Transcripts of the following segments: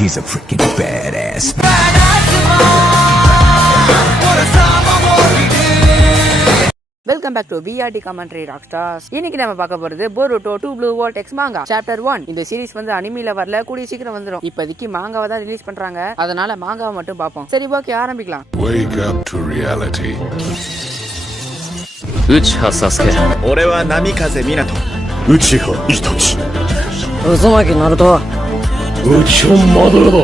He's a freaking badass. Welcome back to VRT commentary rockstars. இன்னைக்கு நம்ம பார்க்க போறது Boruto 2 Blue Volt X manga chapter 1. இந்த series வந்து அனிமில வரல, கூடிய சீக்கிரம் வந்துரும். இப்போதைக்கு மாங்காவை தான் ரிலீஸ் பண்றாங்க, அதனால மாங்காவை மட்டும் பார்ப்போம். சரி, ஓகே, ஆரம்பிக்கலாம். Wake up to reality. Uchiha Sasuke. 俺は波風湊。内葉イタチ。渦巻きナルト。内本マドラだ。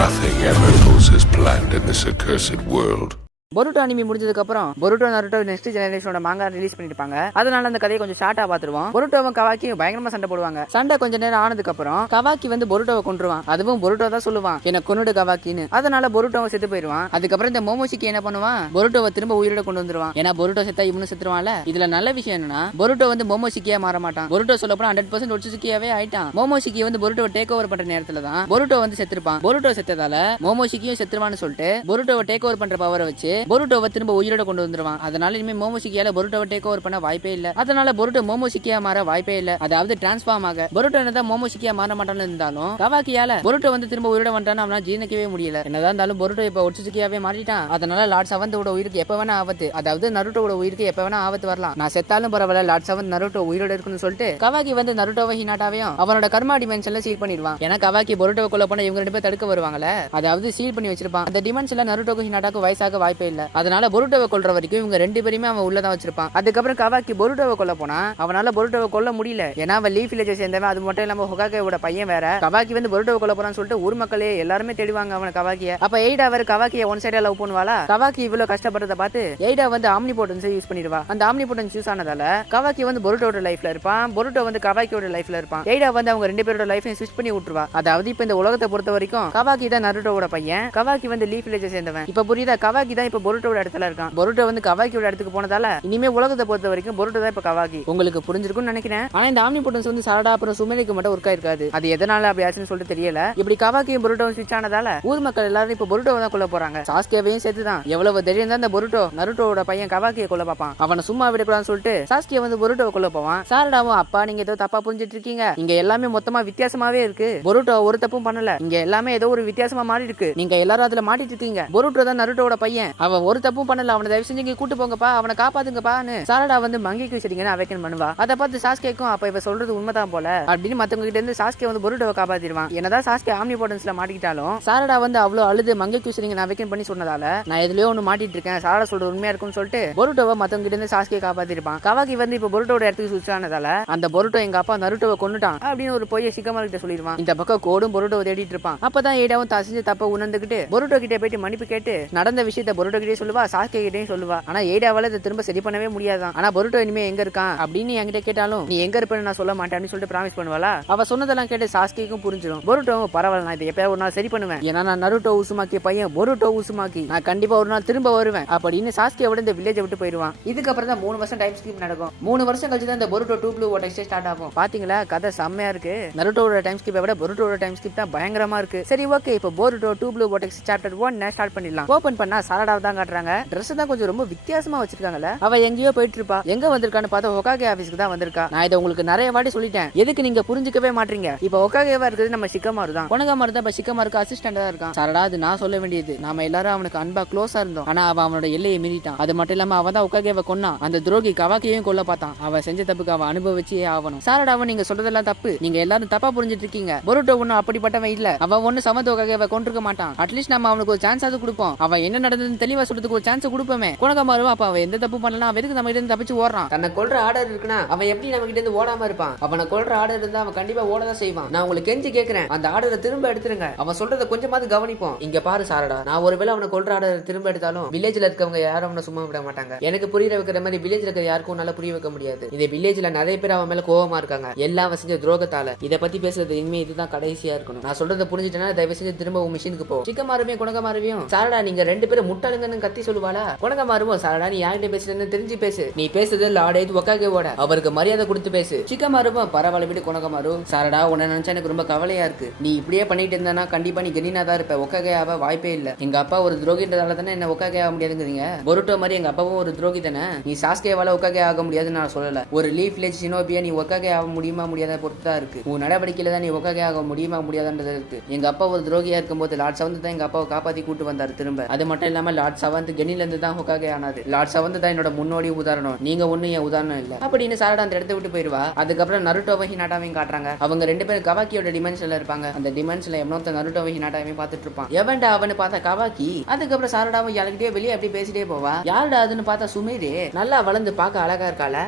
Nothing ever goes as planned in this accursed world. Boruto anime முடிஞ்சதுக்கு அப்புறம் பொருட்டோ நருட்டோ நெக்ஸ்ட் ஜெனரேஷனோட மாங்கா ரிலீஸ் பண்ணிருப்பாங்க. அதனால அந்த கதையை கொஞ்சம் ஷார்ட்டா பாத்துருவோம். பொருட்டோவும் கவாக்கியும் பயங்கரமா சண்டை போடுவாங்க. சண்டை கொஞ்ச நேரம் ஆனதுக்கு அப்புறம் கவாக்கி வந்து பொருட்டோவை கொன்றுவான். அதுவும் பொருட்டோ தான் சொல்லுவான், என்ன கொன்னுடு கவாக்கின்னு. அதனால பொருட்டோவை செத்து போயிருவான். அதுக்கப்புறம் இந்த மோமோஷிக்கு என்ன பண்ணுவான், பொருட்டோவை திரும்ப உயிரோட கொண்டு வந்துருவான். ஏன்னா பொருட்டோ செத்தா இவனு செத்துருவான்ல. இதுல நல்ல விஷயம் என்னன்னா, பொருட்டோ வந்து மோமோஷிக்கியா மாற மாட்டான். பொருட்டோ சொல்ல போனா 100% ஒட்சுசுக்கியாவே ஆயிட்டான். மோமோஷிக்கி வந்து பொருட்டோவை டேக் ஓவர் பண்ற நேரத்துல தான் பொருட்டோ வந்து செத்துருப்பான். பொருட்டோ செத்ததால மோமோஷிக்கியும் செத்துருவான்னு சொல்லிட்டு பொருட்டோவை டேக் ஓவர் பண்ற பவரை வச்சு பொருட்டோவை திரும்ப உயிரோட கொண்டு வந்துருவான். அதனால இனிமே மோமோஷிக்கியால பொருட்டோவை டேக் ஓவர் பண்ண வாய்ப்பே இல்ல. அதனால பொருட்டோ மோமோஷிக்கியா மாற வாய்ப்பே இல்ல. அதாவது டிரான்ஸ்ஃபார்ம் ஆக பொருட்டோ என்னதான் மோமோஷிக்கியா மாற மாட்டான்னு இருந்தாலும் கவாக்கியால பொருட்டோ வந்து திரும்ப உயிரோட வந்துட்டான்னு அவனால ஜீரணிக்கவே முடியல. என்னதான் இருந்தாலும் பொருட்டோ இப்ப ஒட்சுசுக்கியாவே மாறிட்டான். அதனால லார்ட் செவன்த்தோட உயிருக்கு எப்ப வேணா ஆபத்து, அதாவது நருட்டோட உயிருக்கு எப்ப வேணா ஆபத்து வரலாம். நான் செத்தாலும் பரவாயில்ல, லார்ட் செவன் நருட்டோ உயிரோட இருக்குன்னு சொல்லிட்டு கவாக்கி வந்து நருட்டோவை ஹினாட்டாவையும் அவனோட கர்மா டிமென்ஷன்ல சீல் பண்ணிடுவான். ஏன்னா கவாக்கி பொருட்டோவை கொல்ல போனா இவங்க 2 பேர் தடுக்க வருவாங்கல, அதாவது சீல் பண்ணி வச்சிருப்பான். அந்த டிமென்ஷன்ல நருட்டோக்கு ஹினாட்டாக்கு வயசாக வாய்ப்பே இல்ல. அதனால பொருட்டோவை கொல்ற வரைக்கும் இவங்க 2 பேருமே அவன் உள்ளதான் வச்சிருப்பான். அதுக்கப்புறம் கவாக்கி பொருட்டோவை கொல்ல போனா அவனால பொருட்டோவை கொல்ல முடியல. ஏன்னா அவன் லீஃப் வில்லேஜ் சேர்ந்தவன். அது மட்டும் இல்லாம ஹொகாகேவோட பையன் வேற. கவாக்கி வந்து பொருட்டோவை கொல்ல போறான்னு சொல்லிட்டு ஊர் மக்களே எல்லாருமே தேடுவாங்க அவன கவாக்கிய. அப்ப எய்டா வேற கவாக்கிய ஒன் சைடா லவ் பண்ணுவாளா. கவாக்கி இவ்வளவு கஷ்டப்படுறத பார்த்து எய்டா வந்து ஆம்னிபோட்டன்ஸ் யூஸ் பண்ணிடுவா. அந்த ஆம்னிபோட்டன்ஸ் யூஸ் ஆனதால கவாக்கி வந்து பொருட்டோட லைஃப்ல இருப்பான், பொருட்டோ வந்து கவாக்கியோட லைஃப்ல இருப்பான். எய்டா வந்து அவங்க 2 பேரோட லைஃபையும் ஸ்விட்ச் பண்ணி விட்டுருவா. அதாவது இப்ப இந்த உலகத்தை பொறுத்த வரைக்கும் கவாக்கி தான் நருட்டோவோட பையன், கவாக்கி வந்து லீஃப் வில்லேஜ் சேர்ந்தவன். இப்ப புரியுதா, கவாக்கி தான் இப்ப பொருட்டோட இடத்துல இருக்கான். பொருட்டோ வந்து கவாக்கியோட இடத்துக்கு போனதால இனிமே உலகத்தை பொறுத்த வரைக்கும் பொருட்டோ தான் இப்ப கவாக்கி. உங்களுக்கு புரிஞ்சிருக்கும்னு நினைக்கிறேன். ஆனா இந்த ஆம்னிபோட்டன்ஸ் வந்து சாரடா அப்புறம் சுமேலிக்கு மட்டும் ஒர்க் ஆயிருக்காது. அது எதனால அப்படி ஆச்சுன்னு சொல்லிட்டு தெரியல. இப்படி கவாக்கியும் பொருட்டோவும் ஸ்விட்ச் ஆனதால ஊர் மக்கள் எல்லாரும் இப்ப பொருட்டோவை தான் கொல்ல போறாங்க. சாஸ்கேவையும் சேர்த்துதான். எவ்வளவு தைரியம் தான் இந்த பொருட்டோ நருட்டோட பையன் கவாக்கியை கொல்ல பார்ப்பான். அவனை சும்மா விடக்கூடாதுன்னு சொல்லிட்டு சாஸ்கே வந்து பொருட்டோவை கொல்ல போவான். சாரடாவும், அப்பா நீங்க ஏதோ தப்பா புரிஞ்சிட்டு இருக்கீங்க, இங்க எல்லாமே மொத்தமா வித்தியாசமாவே இருக்கு. பொருட்டோ ஒரு தப்பும் பண்ணல, இங்க எல்லாமே ஏதோ ஒரு வித்தியாசமா மாறி இருக்கு. நீங்க எல்லாரும் அதுல மாட்டிட்டு இருக்கீங்க. பொருட்டோ தான் நருட்டோட பையன், அவன் ஒரு தப்பும் பண்ணல. அவனை தயவு செஞ்சு இங்க கூட்டு போங்கப்பா, அவனை காப்பாத்துங்கப்பான்னு சாரடா வந்து மங்கிக்கு சரிங்கன்னு அவேக்கன் பண்ணுவா. அதை பார்த்து சாஸ்கேக்கும் அப்ப இவ சொல்றது உண்மைதான் போல அப்படின்னு மத்தவங்க கிட்ட இருந்து சாஸ்கே வந்து பொருட்டோவை காப்பாத்திடுவான். என்னதான் சாஸ்கே ஆம்னிபோட்டன்ஸ்ல மாட்டிக்கிட்டாலும் சாரடா வந்து அவ்வளவு அழுது மங்கிக்கு சரிங்கன்னு அவேக்கன் பண்ணி சொன்னதால நான் எதுலயோ ஒண்ணு மாட்டிட்டு இருக்கேன், சாரடா சொல்றது உண்மையா இருக்கும்னு சொல்லிட்டு பொருட்டோவை மத்தவங்க கிட்ட இருந்து சாஸ்கே காப்பாத்திருப்பான். கவாக்கி வந்து இப்ப பொருட்டோட இடத்துக்கு சுவிட்ச் ஆனதால அந்த பொருட்டோ எங்க அப்பா நருட்டோவை கொன்னுட்டான் அப்படின்னு ஒரு பொய்ய சிக்கமால் கிட்ட சொல்லிடுவான். இந்த பக்கம் கோடும் பொருட்டோவை தேடிட்டு இருப்பான். அப்பதான் ஏடாவும் தசிஞ்சு தப்ப உணர்ந்துகிட்டு பொருட்டோ கிட்ட போயிட்டு மன்னிப்பு கேட்டு நடந்த விஷயத்த பொருட்டோ கிட்டே சொல்லுவா, சாஸ்கே கிட்டேயும் சொல்லுவா. ஆனா ஏடாவால இதை திரும்ப சரி பண்ணவே முடியாதான். ஆனா பொருட்டோ இனிமே எங்க இருக்கான் அப்படின்னு என்கிட்ட கேட்டாலும் நீ எங்க இருப்பேன்னு நான் சொல்ல மாட்டேன்னு சொல்லிட்டு ப்ராமிஸ் பண்ணுவாளா. அவ சொன்னதெல்லாம் கேட்டு சாஸ்கேக்கும் புரிஞ்சிடும். பொருட்டோவும் பரவாயில்ல, நான் இதை எப்பயாவது ஒரு நாள் சரி பண்ணுவேன். ஏன்னா நான் நருட்டோ உசுமாக்கி பையன் பொருட்டோ உசுமாக்கி, நான் கண்டிப்பா ஒரு நாள் திரும்ப வருவேன் அப்படின்னு சாஸ்கேவோட இந்த வில்லேஜை விட்டு போயிடுவான். இதுக்கப்புறம் தான் 3 வருஷம் டைம் ஸ்கிப் நடக்கும். 3 வருஷம் கழிச்சு தான் இந்த பொருட்டோ 2 Blue Volt X ஸ்டார்ட் ஆகும். பாத்தீங்களா, கதை செம்மையா இருக்கு. நருட்டோட டைம் ஸ்கிப்பை விட பொருட்டோட டைம் ஸ்கிப் தான் பயங்கரமா இருக்கு. சரி, ஓகே, இப்போ பொருட்டோ 2 Blue Volt X chapter 1 start பண்ணிடலாம். ஓபன் பண்ணா சாரடாவை தான் காட்டுறாங்க. ட்ரெஸ் தான் கொஞ்சம் ரொம்ப வித்தியாசமா வச்சிருக்காங்கல்ல. அவ எங்கேயோ போயிட்டு இருப்பா, எங்க வந்திருக்கான்னு பார்த்தா ஹொகாகே ஆபீஸ்க்கு தான் வந்திருக்கா. நான் இதை உங்களுக்கு நிறைய வாட்டி சொல்லிட்டேன், எதுக்கு நீங்க புரிஞ்சுக்கவே மாட்டீங்க. இப்போ ஹொகாகேவா இருக்குது நம்ம ஷிகமாரு தான். கொனகாமாரு தான் இப்ப ஷிகமாருக்கு அசிஸ்டண்டா இருக்கான். சாரடா, அது நான் சொல்ல வேண்டியது. நாம எல்லாரும் அவனுக்கு அன்பா க்ளோஸா இருந்தோம். ஆனா அவன் அவனோட எல்லையை மீறிட்டான். அது மட்டும் இல்லாம அவன் தான் ஹொகாகேவை கொன்னான். அந்த துரோகி கவாக்கியையும் கொல்ல பார்த்தான். அவன் செஞ்ச தப்புக்கு அவன் அனுபவிச்சே ஆகணும். சாரடாவை நீங்க சொல்றதெல்லாம் தப்பு, நீங்க எல்லாரும் தப்பா புரிஞ்சிட்டு இருக்கீங்க. பொருட்டோ ஒன்னும் அப்படிப்பட்டவன் இல்ல. அவன் ஒன்னு சமத்து ஹொகாகேவை கொண்டிருக்க மாட்டான். அட்லீஸ்ட் நம்ம அவனுக்கு ஒரு சான்ஸ் அது கொடுப்போம். அவன் என்ன நடந்ததுன்னு தெளிவா சொல்றதுக்கு ஒரு சான்ஸ் கொடுப்போமே. கொனகாமாரும் அப்ப அவன் எந்த தப்பு பண்ணலாம், அவன் எதுக்கு நம்ம கிட்ட இருந்து தப்பிச்சு ஓடுறான். தன்னை கொல்ற ஆர்டர் இருக்குன்னா அவன் எப்படி நம்ம கிட்ட இருந்து ஓடாம இருப்பான். அவனை கொல்ற ஆர்டர் இருந்தா அவன் கண்டிப்பா ஓடதான் செய்வான். நான் உங்களுக்கு கெஞ்சி கேட்கிறேன், அந்த ஆர்டரை திரும்ப எடுத்துருங்க. அவன் சொல்றத கொஞ்சமாவது கவனிப்போம். இங்க பாரு சாரடா, நான் ஒருவேளை அவனை கொல்ற ஆர்டர் திரும்ப எடுத்தாலும் வில்லேஜ்ல இருக்கவங்க யாரும் அவனை சும்மா விட மாட்டாங்க. எனக்கு புரிய வைக்கிற மாதிரி வில்லேஜ்ல இருக்கிற யாருக்கும் நல்லா புரிய வைக்க முடியாது. இந்த வில்லேஜ்ல நிறைய பேர் அவன் மேல கோவமா இருக்காங்க, எல்லாம் அவன் செஞ்ச துரோகத்தால. இதை பத்தி பேசுறது இனிமே இதுதான் கடைசியா இருக்கணும். நான் சொல்றத புரிஞ்சுட்டேன்னா தயவு செஞ்சு திரும்ப மிஷினுக்கு போ. சிக்கமாருவையும் குணகமாருவையும் சாரடா நீங்க 2 பேரும் முட்டாளுங்க பேசாதன்னு கத்தி சொல்லுவாளா. கொனகமாருவும் சாரடா நீ யார்கிட்ட பேசுறேன்னு தெரிஞ்சு பேசு, நீ பேசுறது லாடே ஒக்காகேவோட, அவருக்கு மரியாதை கொடுத்து பேசு. சிக்கமாருவும் பரவாயில்ல விட்டு கொனகமாரு, சாரடா உன்னை நினைச்சா எனக்கு ரொம்ப கவலையா இருக்கு, நீ இப்படியே பண்ணிட்டு இருந்தானா கண்டிப்பா நீ கெனினா தான் இருப்ப, ஒக்காகே ஆக வாய்ப்பே இல்ல. எங்க அப்பா ஒரு துரோகின்றதால தானே என்ன ஒக்காகே ஆக முடியாதுங்கிறீங்க. பொருட்டோ மாதிரி எங்க அப்பாவும் ஒரு துரோகி தானே, நீ சாஸ்கேவால ஒக்காகே ஆக முடியாதுன்னு நான் சொல்லல. ஒரு லீஃப் லேஜ் ஷினோபியா நீ ஒக்காகே ஆக முடியுமா முடியாத பொறுத்து தான் இருக்கு. உன் நடவடிக்கையில தான் நீ ஒக்காகே ஆக முடியுமா முடியாதுன்றது இருக்கு. எங்க அப்பா ஒரு துரோகியா இருக்கும்போது லார்ட் செவன்த் தான் எங்க அப்பாவை காப்பாத்தி கூட்டு வந்தாரு திரும்ப. அது மட்டும் இல்லாம லார்ட் செவன்த் கெனில இருந்து தான் ஹோகாகே ஆனாரு. லார்ட் செவன்த் தான் என்னோட முன்னோடி உதாரணம், நீங்க ஒண்ணு என் உதாரணம் இல்ல அப்படின்னு சாரடா அந்த இடத்த விட்டு போயிருவா. அதுக்கப்புறம் நருட்டோவை ஹினாட்டாவையும் காட்டுறாங்க. அவங்க ரெண்டு பேரும் கவாக்கியோட டிமென்ஷன்ல இருப்பாங்க. அந்த டிமென்ஷன்ல எவனோத்த நருட்டோவை ஹினாட்டாவையும் பார்த்துட்டு இருப்பான். எவன்டா அவனு பார்த்தா கவாக்கி. அதுக்கப்புறம் சாரடாவும் யாருக்கிட்டே வெளியே அப்படி பேசிட்டே போவா. யாருடா அதுன்னு பார்த்தா சுமீரே, நல்லா வளர்ந்து பார்க்க அழகா இருக்கால.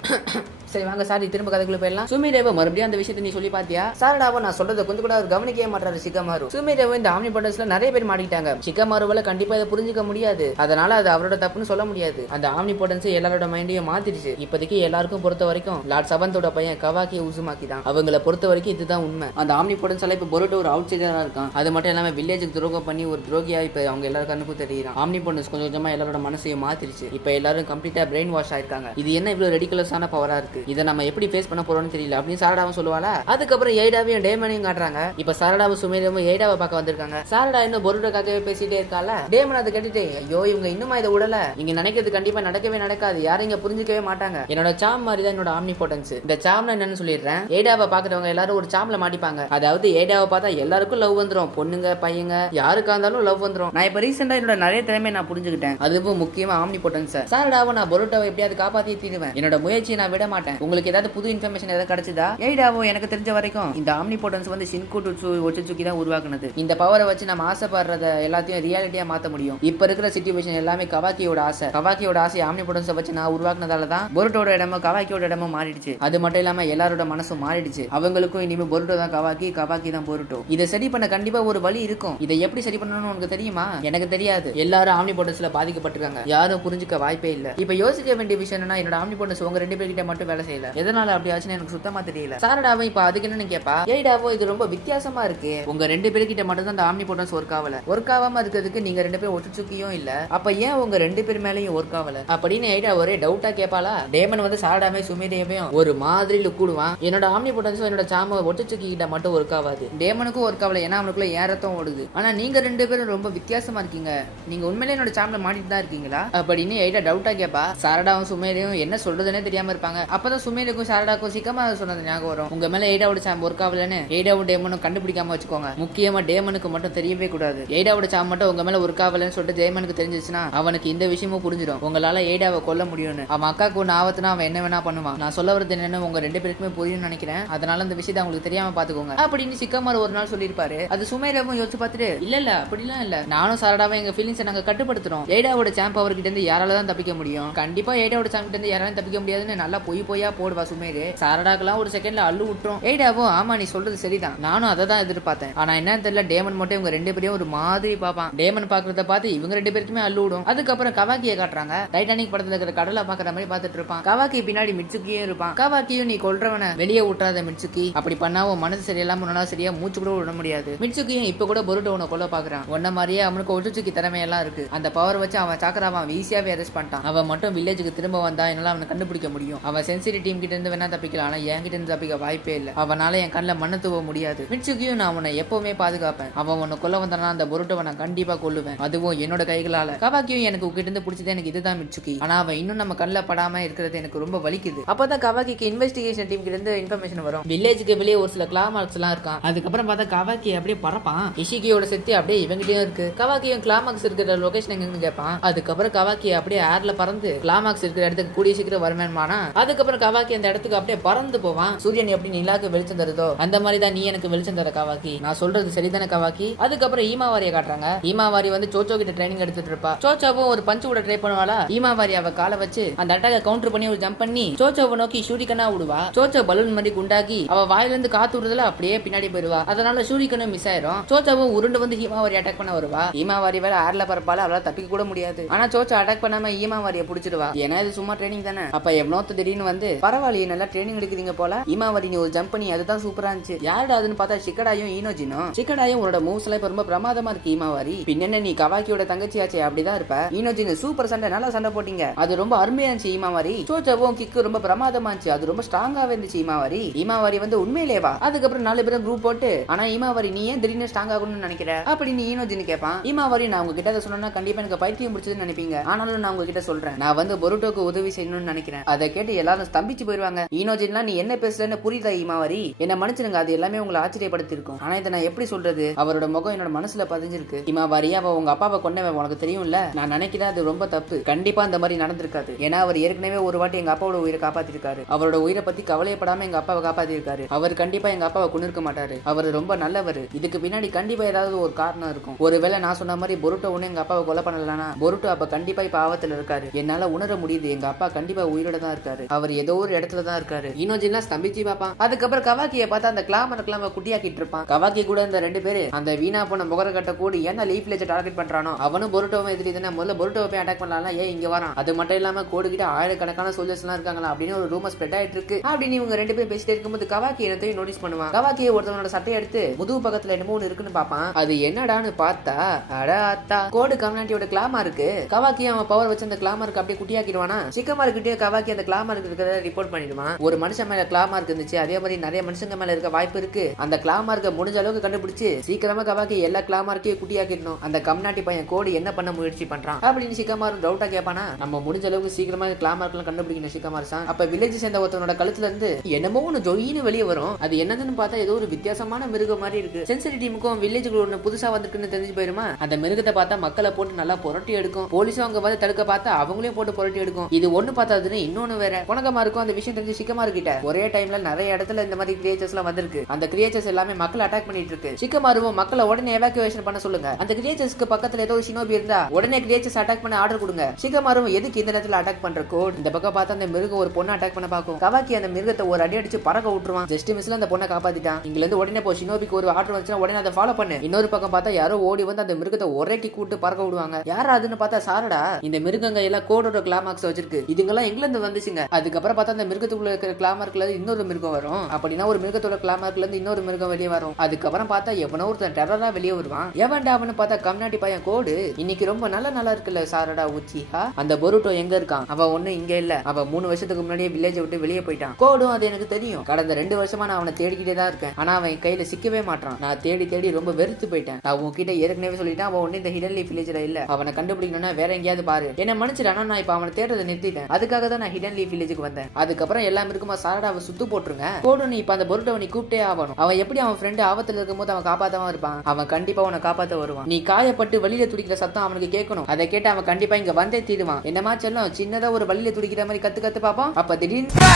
சரி வாங்க சாரி திரும்ப கதைக்குள்ள போயிடலாம். சுமீரேவோ மறுபடியும் அந்த விஷயத்தை நீ சொல்லி பாத்தியா? சாரடாவோ நான் சொல்றதை கொஞ்சம் கூட அவர் கவனிக்கவே மாட்டாரு சிக்கமாரு. சுமீரேவோ இந்த ஆம்னி பண்டஸ்ல நிறைய பேர் மாட்டிட்டாங்க. சிக்கமாருவால கண்டிப்பா இதை புரிஞ்சுக்க முடியாது, அதனால அது அவரோட தப்புன்னு சொல்ல முடியாது. அந்த ஆம்னி பண்டன்ஸ் எல்லாரோட மைண்டையும் மாத்திடுச்சு. இப்போதைக்கு எல்லாருக்கும் பொறுத்த வரைக்கும் லார்ட் செவன்த்தோட பையன் கவாக்கி உசுமாக்கி தான். அவங்கள பொறுத்த வரைக்கும் இதுதான் உண்மை. அந்த ஆம்னி பண்டன்ஸ் எல்லாம் இப்ப பொருட்டோ ஒரு அவுட் சைடரா இருக்கான். அது மட்டும் இல்லாம வில்லேஜுக்கு துரோகம் பண்ணி ஒரு துரோகியா இப்ப அவங்க எல்லாரும் கண்ணுக்கும் தெரியுறான். ஆம்னி பண்டன்ஸ் கொஞ்சம் கொஞ்சமா எல்லாரோட மனசையும் மாத்திருச்சு. இப்ப எல்லாரும் கம்ப்ளீட்டா பிரெயின் வாஷ் ஆயிருக்காங்க. இது என்ன இவ்வளவு ரெடிகுலஸான பவரா இருக்கு, இதை நம்ம எப்படி ஃபேஸ் பண்ண போறோம்னு தெரியல அப்படின்னு சாரடாவும் சொல்லுவாளா. அதுக்கப்புறம் எய்டாவையும் டேமனையும் காட்டுறாங்க. இப்ப சாரடாவும் சுமேரவும் எய்டாவை பார்க்க வந்திருக்காங்க. சாரடா இன்னும் பொருட்டோக்காகவே பேசிட்டே இருக்கால. டேமன் அதை கேட்டுட்டு ஐயோ இவங்க இன்னுமா இதை விடல, இங்க நினைக்கிறது கண்டிப்பா நடக்கவே நடக்காது, யாரும் இங்க புரிஞ்சுக்கவே மாட்டாங்க. என்னோட சாம் மாதிரி தான் என்னோட ஆம்னி பொட்டன்ஸ். இந்த சாம்ல என்னன்னு சொல்லிடுறேன். ஏடாவை பாக்குறவங்க எல்லாரும் ஒரு சாம்ல மாட்டிப்பாங்க. அதாவது ஏடாவை பார்த்தா எல்லாருக்கும் லவ் வந்துரும், பொண்ணுங்க பையங்க யாருக்கா இருந்தாலும் லவ் வந்துரும். நான் இப்ப ரீசெண்டா என்னோட நிறைய திறமையை நான் புரிஞ்சுக்கிட்டேன், அதுவும் முக்கியமா ஆம்னி பொட்டன்ஸ். சாரடாவை நான் பொருட்டோவை எப்படியாவது காப்பாத்தி தீருவேன், என்னோட முயற்சியை நான் விட மாட்டேன். உங்களுக்கு ஏதாவது புது இன்ஃபர்மேஷன் ஏதாவது கிடைச்சதா? எய்டாவோ எனக்கு தெரிஞ்ச வரைக்கும் இந்த ஆம்னி பொட்டன்ஸ் வந்து ஷின்குட்சு ஒச்சுசுகி தான் உருவாக்குனது. இந்த பவரை வச்சு நம்ம ஆசைப்படுறத எல்லாத்தையும் ரியாலிட்டியா மாத்த முடியும். இப்ப இருக்கிற சிச்சுவேஷன் எல்லாமே கவாக்கியோட ஆசை. கவாக்கியோட ஆசை ஆம்னி பொட்டன்ஸை வச்சு நான் உருவாக்குனதால தான் பொருட்டோட இடமும் கவாக்கியோட இடமும் மாறிடுச்சு. அது மட்டும் இல்லாம எல்லாரோட மனசும் மாறிடுச்சு. அவங்களுக்கும் இனிமே பொருட்டோ தான் கவாக்கி, கவாக்கி தான் பொருட்டோ. இதை சரி பண்ண கண்டிப்பா ஒரு வழி இருக்கும். இதை எப்படி சரி பண்ணணும்னு உனக்கு தெரியுமா? எனக்கு தெரியாது. எல்லாரும் ஆம்னி பொட்டன்ஸ்ல பாதிக்கப்பட்டிருக்காங்க, யாரும் புரிஞ்சுக்க வாய்ப்பே இல்ல. இப்ப யோசிக்க வேண்டிய விஷயம் என்னன்னா என்னோட ஆம்னி பொட்டன்ஸ் உங்க ரெண்டு பேர்கிட்ட மட்டும் வேலை செய்யல, எதனால அப்படி ஆச்சுன்னு எனக்கு சுத்தமா தெரியல. சாரடாவும் இப்ப அதுக்கு என்னன்னு கேப்பா. ஏடாவோ இது ரொம்ப வித்தியாசமா இருக்கு, உங்க ரெண்டு பேர்கிட்ட மட்டும் தான் அந்த ஆம்னி பொட்டன்ஸ் ஒர்க் ஆகல. ஒர்க் ஆகாம இருக்கிறதுக்கு நீங்க ரெண்டு பேரும் ஒட்டுச்சுக்கியும் இல்ல, அப்ப ஏன் உங்க ரெண்டு பேர் மேலயும் ஒர்க் ஆகல அப்படின்னு ஏடா ஒரே டவுட்டா கேப்பாளா. டேமன் வந்து சாரடாவே சுமேரேவையும் ஒரு மாதிரி லுக்குடுவான். என்னோட ஆம்னி பொட்டன்ஸ் என்னோட சாம ஒட்டுச்சுக்கி கிட்ட மட்டும் ஒர்க் ஆகாது, டேமனுக்கும் ஒர்க் ஆகல, ஏன்னா அவனுக்குள்ள ஏறத்தும் ஓடுது. ஆனா நீங்க ரெண்டு பேரும் ரொம்ப வித்தியாசமா இருக்கீங்க, நீங்க உண்மையிலே என்னோட சாம்ல மாட்டிட்டு தான் இருக்கீங்களா அப்படின்னு ஏடா டவுட்டா கேப்பா. சாரடாவும் சுமேரையும் என்ன சொல்றதுன்னே தெரியாம இருப்பாங்க. அப்பதான் சுமேருக்கும் சாரடாக்கும் சிக்கமா சொன்னது ஞாபகம் வரும். உங்க மேல ஏடாவோட சாம் ஒர்க் ஆகலன்னு ஏடாவும் டேமனும் கண்டுபிடிக்காம வச்சுக்கோங்க. முக்கியமா டேமனுக்கு மட்டும் தெரியவே கூடாது. ஏடாவோட சாம் மட்டும் உங்க மேல ஒர்க் ஆகலன்னு சொல்லிட்டு டேமனுக்கு தெரிஞ்சிச்சுன்னா அவனுக்கு இந்த விஷயமும் புரிஞ்சிடும், உங்களால ஏடாவை கொல்ல முடியும்னு. அவன் அக்காக்கு ஒன்று ஆபத்துனா அவன் என்ன வேணா பண்ணுவான். நான் சொல்ல வரது என்னன்னு உங்க ரெண்டு பேருக்குமே புரியும்னு நினைக்கிறேன், அதனால இந்த விஷயத்தை அவங்களுக்கு தெரியாம பாத்துக்கோங்க அப்படின்னு சிக்கமார் ஒரு நாள் சொல்லியிருப்பாரு. அது சுமேரவும் யோசிச்சு பார்த்துட்டு இல்ல அப்படிலாம் இல்ல, நானும் சாரடாவும் எங்க ஃபீலிங்ஸை நாங்க கட்டுப்படுத்துறோம். ஏடாவோட சாம்ப் அவர்கிட்ட இருந்து யாரால தான் தப்பிக்க முடியும், கண்டிப்பா ஏடாவோட சாம்ப் கிட்ட இருந்து யாராலும் தப்பிக்க முடியாதுன்னு நல்லா பொய்யா போடுவா சுமேரு. சாரடாக்கெல்லாம் ஒரு செகண்ட்ல அள்ளு விட்டுரும். ஏடாவும் ஆமா நீ சொல்றது சரிதான், நானும் அதை தான் எதிர்பார்த்தேன். ஆனா என்னன்னு தெரியல, டேமன் மட்டும் இவங்க ரெண்டு பேரையும் ஒரு மாதிரி பாப்பான். டேமன் பாக்குறத பார்த்து இவங்க ரெண்டு பேருக்குமே அள்ளு விடும். அதுக்கப்புறம் கவாக்கியை காட்டுறாங்க. டைட்டானிக் படத்துல இருக்கிற கடலை பாக்குற மாதிரி பார்த்துட்டு இருப்பான். கவாக்கி பின்னாடி மிட்சுக்கியும் இருப்பான். கவாக்கியும் நீ கொல்றவன வெளியே விட்டுறாத மிட்சுக்கி, அப்படி பண்ணா உன் மனசு சரியில்லாம உன்னால சரியா மூச்சு கூட விட முடியாது. மிட்சுக்கியும் இப்ப கூட பொருட்டோ உன கொல்ல பாக்குறான். உன்ன மாதிரியே அவனுக்கு ஒட்டுச்சுக்கி திறமையெல்லாம் இருக்கு. அந்த பவர் வச்சு அவன் சாக்கராவன் ஈஸியாவே அரெஸ்ட் பண்ணிட்டான். அவன் மட்டும் வில்லேஜுக்கு திரும்ப வந்தா என்னால அவனை கண்டுபிடிக்க முடியும். அவன் சென்சிட்டி டீம் கிட்ட இருந்து வேணா தப்பிக்கலாம், ஆனா என் கிட்ட இருந்து தப்பிக்க வாய்ப்பே இல்ல. அவனால என் கண்ணில் மண்ணு தூவ முடியாது. மிட்சுக்கியும் நான் உன்னை எப்பவுமே பாதுகாப்பேன். அவன் உன்னை கொல்ல வந்தானா அந்த பொருட்டோவை நான் கண்டிப்பா கொல்லுவேன், அதுவும் என்னோட கைகளால. கவாக்கியும் எனக்கு உங்ககிட்ட இருந்து பிடிச்சது எனக்கு இதுதான் மிட்சுக்கி, ஆனா அவன் இன்னும் நம்ம கண்ணில் படாம இருக்கிறது எனக்கு ரொம்ப வலிக்குது. அப்பதான் கவாக்கிக்கு இன்வெஸ்டிகேஷன் டீம் கிட்ட இருந்து இன்ஃபர்மேஷன் வரும். வில்லேஜுக்கு வெளியே ஒரு சில கிளாமார்க்ஸ் எல்லாம் இருக்கான். அதுக்கப்புறம் பார்த்தா கவாக்கி அப்படியே பறப்பான். இஷிகியோட செத்தி அப்படியே இவங்கிட்டயும் இருக்கு. கவாக்கியும் கிளாமார்க்ஸ் இருக்கிற லொகேஷன் எங்கன்னு கேட்பான். அதுக்கப்புறம் கவாக்கி அப்படியே ஏர்ல பறந்து கிளாமார்க்ஸ் இருக்கிற இடத்துக்கு கூடிய சீக்கிரம் வருமானா. அதுக்கப்புறம் கவாக்கி அந்த இடத்துக்கு அப்படியே பறந்து போவான். சூரியன் எப்படி நிலாக்கு வெளிச்சம் தருதோ அந்த மாதிரி தான் நீ எனக்கு வெளிச்சம் தர கவாக்கி, நான் சொல்றது சரிதானே கவாக்கி. அதுக்கப்புறம் ஈமாவாரியை காட்டுறாங்க. ஈமாவாரி வந்து சோச்சோ கிட்ட ட்ரைனிங் எடுத்துட்டு இருப்பா. சோச்சோவும் ஒரு பஞ்சு விட ட்ரை பண்ணுவாளா. ஈமாவாரி அவ காலை வச்சு அந்த அட்டாக கவுண்டர் பண்ணி ஒரு ஜம்ப் பண்ணி சோச்சோவை நோக்கி ஷூரிகனா விடுவா. சோச்சோ பலூன் மாதிரி குண்டாக்கி அவ வாயில இருந்து காத்து விடுறதுல அப்படியே பின்னாடி போயிடுவா. அதனால ஷூரிகனும் மிஸ் ஆயிரும். சோச்சோவும் உருண்டு வந்து ஈமாவாரி அட்டாக் பண்ண வருவா. ஈமாவாரி வேற ஏர்ல பரப்பால அவளால தப்பிக்க கூட முடியாது. ஆனா சோச்சோ அட்டாக் பண்ணாம ஈமாவாரியை புடிச்சிடுவா. ஏன்னா இது சும்மா ட்ரைனிங் தானே. அப்ப எவ்வளோ திடீர்னு வந்து வந்து பரவாயில்லையே நல்லா ட்ரைனிங் எடுக்குறீங்க போல இமாவரி நீ ஒரு ஜம்ப் பண்ணி அதுதான் சூப்பரா இருந்துச்சு. யாருடா அதுன்னு பார்த்தா ஷிகடாயும் ஈனோஜினும். ஷிகடாயும் உன்னோட மூவ்ஸ் எல்லாம் இப்ப ரொம்ப பிரமாதமா இருக்கு இமாவரி. பின்ன நீ கவாக்கியோட தங்கச்சியாச்சே அப்படிதான் இருப்ப. ஈனோஜின் சூப்பர் சண்டை நல்லா சண்டை போட்டீங்க. அது ரொம்ப அருமையா இருந்துச்சு இமாவரி. சோச்சவும் கிக்கு ரொம்ப பிரமாதமா இருந்துச்சு. அது ரொம்ப ஸ்ட்ராங்காவே இருந்துச்சு இமாவரி. இமாவரி வந்து உண்மையிலேவா? அதுக்கப்புறம் 4 பேரும் குரூப் போட்டு ஆனா இமாவரி நீ ஏன் திடீர்னு ஸ்ட்ராங் ஆகணும்னு நினைக்கிற அப்படின்னு ஈனோஜின் கேட்பான். இமாவரி நான் உங்ககிட்ட சொன்னா கண்டிப்பா எனக்கு பைத்தியம் பிடிச்சதுன்னு நினைப்பீங்க. ஆனாலும் நான் உங்ககிட்ட சொல்றேன் நான் வந்து பொருட்டோக்கு உதவி செய்யணும்னு நினைக்கிறேன். அதை கேட்டு எல்லாரும் ஸ்தம்பிச்சு போயிருவாங்க. ஈனோஜின்லாம் நீ என்ன பேசுறன்னு புரியுதா இமாவரி? என்ன மன்னிச்சிருங்க அது எல்லாமே உங்களை ஆச்சரியப்படுத்தி இருக்கும். ஆனா இதை நான் எப்படி சொல்றது? அவரோட முகம் என்னோட மனசுல பதிஞ்சிருக்கு. இமாவரி அவ உங்க அப்பாவை கொண்டவன் உனக்கு தெரியும்ல. நான் நினைக்கிறேன் அது ரொம்ப தப்பு. கண்டிப்பா அந்த மாதிரி நடந்திருக்காது. ஏன்னா அவர் ஏற்கனவே ஒரு வாட்டி எங்க அப்பாவோட உயிரை காப்பாத்திருக்காரு. அவரோட உயிரை பத்தி கவலையப்படாம எங்க அப்பாவை காப்பாத்திருக்காரு. அவர் கண்டிப்பா எங்க அப்பாவை கொண்டிருக்க மாட்டாரு. அவர் ரொம்ப நல்லவர். இதுக்கு பின்னாடி கண்டிப்பா ஏதாவது ஒரு காரணம் இருக்கும். ஒருவேளை நான் சொன்ன மாதிரி பொருட்டோ ஒண்ணு எங்க அப்பாவை கொலை பண்ணலனா பொருட்டோ அப்ப கண்டிப்பா இப்ப ஆபத்துல இருக்காரு. என்னால உணர முடியுது எங்க அப்பா கண்டிப்பா உயிரோட தான் இருக்காரு. அவர் ஏதோ ஒரு இடத்துல தான் இருக்காரு. ஈனோஜின்லாம் ஸ்தம்பிச்சு பாப்பான். அதுக்கப்புறம் கவாக்கியை பார்த்தா அந்த கிளாமருக்குலாம் குட்டியாக்கிட்டு இருப்பான். கவாக்கி கூட இந்த 2 பேரு அந்த வீணா போன முகர கட்ட கூடி என்ன லீஃப் வில்லேஜ் டார்கெட் பண்றானோ அவனும் பொருட்டோவை எதிரி தானே. முதல்ல பொருட்டோவை போய் அட்டாக் பண்ணலாம். ஏன் இங்க வரான்? அது மட்டும் இல்லாம கோடுகிட்ட ஆயிரக்கணக்கான சோல்ஜர்ஸ் எல்லாம் இருக்காங்களா அப்படின்னு ஒரு ரூமர் ஸ்ப்ரெட் ஆயிட்டு இருக்கு. அப்படின்னு இவங்க 2 பேரும் பேசிட்டே இருக்கும்போது கவாக்கி என்னத்தையும் நோட்டீஸ் பண்ணுவான். கவாக்கியை ஒருத்தவனோட சட்டையை எடுத்து முதுகு பக்கத்துல என்னமோ ஒன்று இருக்குன்னு பாப்பான். அது என்னடான்னு பார்த்தா அட அத்தா கோடு கம்யூனிட்டியோட கிளாமா இருக்கு. கவாக்கி அவன் பவர் வச்சு அந்த கிளாமருக்கு அப்படியே குட்டியாக்கிடுவானா. சிக்கமார்கிட்டே கவாக்கி அந்த கிளாமருக்கு இருக்கிறத ரிப்போர்ட் பண்ணிடுவான். ஒரு மனுஷன் மேல கிளாமார்க் இருந்துச்சு. அதே மாதிரி நிறைய மனுஷங்க மேல இருக்க வாய்ப்பு இருக்கு. அந்த கிளாமார்க்க முடிஞ்ச அளவுக்கு கண்டுபிடிச்சு சீக்கிரமா கவாக்கி எல்லா கிளாமார்க்கையும் குட்டியாக்கிடணும். அந்த கம்யூனிட்டி பையன் கோடு என்ன பண்ண முயற்சி பண்றான் அப்படின்னு சிக்கமார் டவுட்டா கேட்பானா. நம்ம முடிஞ்ச அளவுக்கு சீக்கிரமா கிளாமார்க்லாம் கண்டுபிடிக்கணும் சிக்கமார் சான். அப்ப வில்லேஜ் சேர்ந்த ஒருத்தனோட கழுத்துல இருந்து என்னமோ ஒன்று ஜொயின்னு வெளியே வரும். அது என்னதுன்னு பார்த்தா ஏதோ ஒரு வித்தியாசமான மிருகம் மாதிரி இருக்கு. சென்சிட்டி டீமுக்கும் வில்லேஜுக்கு ஒன்று புதுசா வந்துருக்குன்னு தெரிஞ்சு போயிருமா. அந்த மிருகத்தை பார்த்தா மக்களை போட்டு நல்லா புரட்டி எடுக்கும். போலீஸும் அங்க வந்து தடுக்க பார்த்தா அவங்களையும் போட்டு புரட்டி எடுக்கும். இது ஒண்ணு பார்த்தாதுன்னு இன்னொன்னு வேற. உனக்கமா இருக்கும் அந்த விஷயம் தெரிஞ்சு சிக்கமாரு கிட்ட ஒரே டைம்ல நிறைய இடத்துல இந்த மாதிரி கிரியேச்சர்ஸ் எல்லாம் வந்திருக்கு. அந்த கிரியேச்சர்ஸ் எல்லாமே மக்களை அட்டாக் பண்ணிட்டு இருக்கு. சிக்கமாருவும் மக்களை உடனே எவாக்குவேஷன் பண்ண சொல்லுங்க. அந்த கிரியேச்சர்ஸ்க்கு பக்கத்துல ஏதோ ஷினோபி இருந்தா உடனே கிரியேச்சர்ஸ் அட்டாக் பண்ண ஆர்டர் கொடுங்க. சிக்கமாரும் எதுக்கு இந்த நேரத்துல அட்டாக் பண்ற கோட்? இந்த பக்கம் பார்த்தா அந்த மிருகம் ஒரு பொண்ணை அட்டாக் பண்ண பாக்கும். கவாக்கி அந்த மிருகத்தை ஒரு அடி அடிச்சு பறக்க விட்டுருவான். ஜஸ்ட் மிஸ்ல அந்த பொண்ணை காப்பாத்திட்டான். இங்க இருந்து உடனே போ ஷினோபிக்கு ஒரு ஆர்டர் வந்துச்சுன்னா உடனே அதை ஃபாலோ பண்ணு. இன்னொரு பக்கம் பார்த்தா யாரோ ஓடி வந்து அந்த மிருகத்தை ஒரே கிக் விட்டு பறக்க விடுவாங்க. யாரா அதுன்னு பார்த்தா சாரடா. இந்த மிருகங்க எல்லாம் கோடோட கிளாமார்க்ஸ் வச்சிருக்கு. இதுங்கெல்லாம் எங்க இருந்து வந்துச்சுங்க. அதுக்கப்புறம் பார்த்தா அந்த மிருகத்துக்குள்ள இருக்கிற கிளாமார்க்ல இன்னொரு மிருகம் வரும். அப்படின்னா ஒரு மிருகத்தோட கிளாமார்க்ல இருந்து இன்னொரு மிருகம் வெளியே வரும். அதுக்கப்புறம் பார்த்தா எவனோ ஒருத்தன் டெரரா வெளியே வருவான். எவன்டா அவனு பார்த்தா கம்யூனிட்டி பையன் கோடு. இன்னைக்கு ரொம்ப நல்லா இருக்குல்ல சாரடா உச்சிஹா. அந்த பொருட்டோ எங்க இருக்கான்? அவன் ஒண்ணு இங்க இல்ல. அவன் 3 வருஷத்துக்கு முன்னாடியே வில்லேஜை விட்டு வெளியே போயிட்டான். கோடும் அது எனக்கு தெரியும். கடந்த 2 வருஷமா நான் அவனை தேடிக்கிட்டே தான் இருக்கேன். ஆனா அவன் கையில சிக்கவே மாட்டான். நான் தேடி ரொம்ப வெறுத்து போயிட்டேன். நான் உன்கிட்ட ஏற்கனவே சொல்லிட்டேன் அவன் ஒண்ணு இந்த ஹிடன் லீஃப் வில்லேஜ்ல இல்ல. அவனை கண்டுபிடிக்கணும்னா வேற எங்கேயாவது பாரு. என்ன மன்னிச்சிடானா நான் இப்ப அவனை தேடுறதை நிறுத்திட்டேன். அதுக்காக தான் நான் ஹிடன் லீஃப் வில்லேஜுக்கு வந்தேன். அதுக்கப்புறம் எல்லாம் இருக்குமா சாரடாவை சுத்து போட்டுருங்க. கோடு நீ இப்ப அந்த பொருட்டை நீ கூப்பிட்டே ஆகணும். அவன் எப்படி அவன் ஃப்ரெண்டு ஆபத்துல இருக்கும் போது அவன் காப்பாத்தவன் இருப்பான். அவன் கண்டிப்பா அவனை காப்பாத்த வருவான். நீ காயப்பட்டு வெளியில துடிக்கிற சத்தம் அவனுக்கு கேட்கணும். அதை கேட்டு அவன் கண்டிப்பா இங்க வந்தே தீருவான். என்னமா செல்லும் சின்னதா ஒரு வழியில துடிக்கிற மாதிரி கத்து பாப்பான். அப்ப திடீர்னு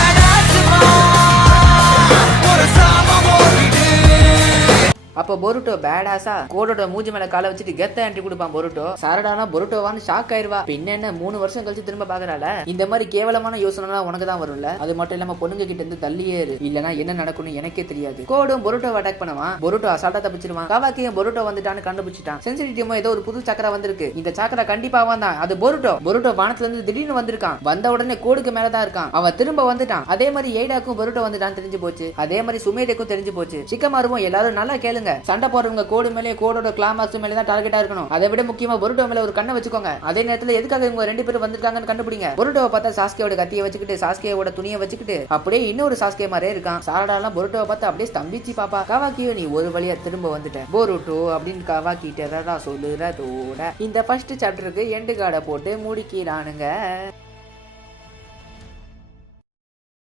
அப்போ பொருட்டோ பேடாஸா கோடோட மூஞ்சி மேல காலை வச்சுட்டு கெத்த என்ட்ரி கொடுப்பான். பொருட்டோ சாரடானா பொருட்டோவான்னு ஷாக் ஆயிருவா. பின்ன என்ன 3 வருஷம் கழிச்சு திரும்ப பாக்குறால. இந்த மாதிரி கேவலமான யோசனை உனக்கு தான் வரும்ல. அது மட்டும் இல்லாம பொண்ணுங்க கிட்ட இருந்து தள்ளியே இரு. இல்லனா என்ன நடக்கும்னு எனக்கே தெரியாது. கோடும் பொருட்டோ அட்டாக் பண்ணுவான். பொருட்டோ அசால்ட்டா தப்பிச்சிருவான். கவாக்கியும் பொருட்டோ வந்துட்டான்னு கண்டுபிடிச்சிட்டான். சென்சிட்டிவோ ஏதோ ஒரு புது சக்கரா வந்திருக்கு. இந்த சக்கரா கண்டிப்பா தான் அது பொருட்டோ. பொருட்டோ வானத்துல இருந்து திடீர்னு வந்திருக்கான். வந்த உடனே கோடுக்கு மேலதான் இருக்கான். அவன் திரும்ப வந்துட்டான். அதே மாதிரி எய்டாக்கும் பொருட்டோ வந்துட்டான்னு தெரிஞ்சு போச்சு. அதே மாதிரி சுமேடேக்கும் தெரிஞ்சு போச்சு. சிக்கமாருவும் எல்லாரும் நல்லா கேளுங்க. சண்டை போடுறவங்க கோடு மேலே கோடோட கிளாமாக்ஸ் மேலே தான் டார்கெட்டா இருக்கணும். அதை விட முக்கியமா பொருட்டோ மேல ஒரு கண்ணை வச்சுக்கோங்க. அதே நேரத்துல எதுக்காக இவங்க 2 பேரும் வந்திருக்காங்கன்னு கண்டுபிடிங்க. பொருட்டோவை பார்த்தா சாஸ்கேயோட கத்தியை வச்சுக்கிட்டு சாஸ்கேயோட துணியை வச்சுக்கிட்டு அப்படியே இன்னொரு சாஸ்கே மாதிரியே இருக்கான். சாரடாலாம் பொருட்டோவை பார்த்து அப்படியே ஸ்தம்பிச்சு பாப்பா. கவாக்கியோ நீ ஒரு வழியா திரும்ப வந்துட்ட பொருட்டோ அப்படின்னு கவாக்கி டெரரா சொல்லுறதோட இந்த ஃபர்ஸ்ட் சாப்டருக்கு எண்டு கார்டை போட்டு முடிக்கிறானுங்க.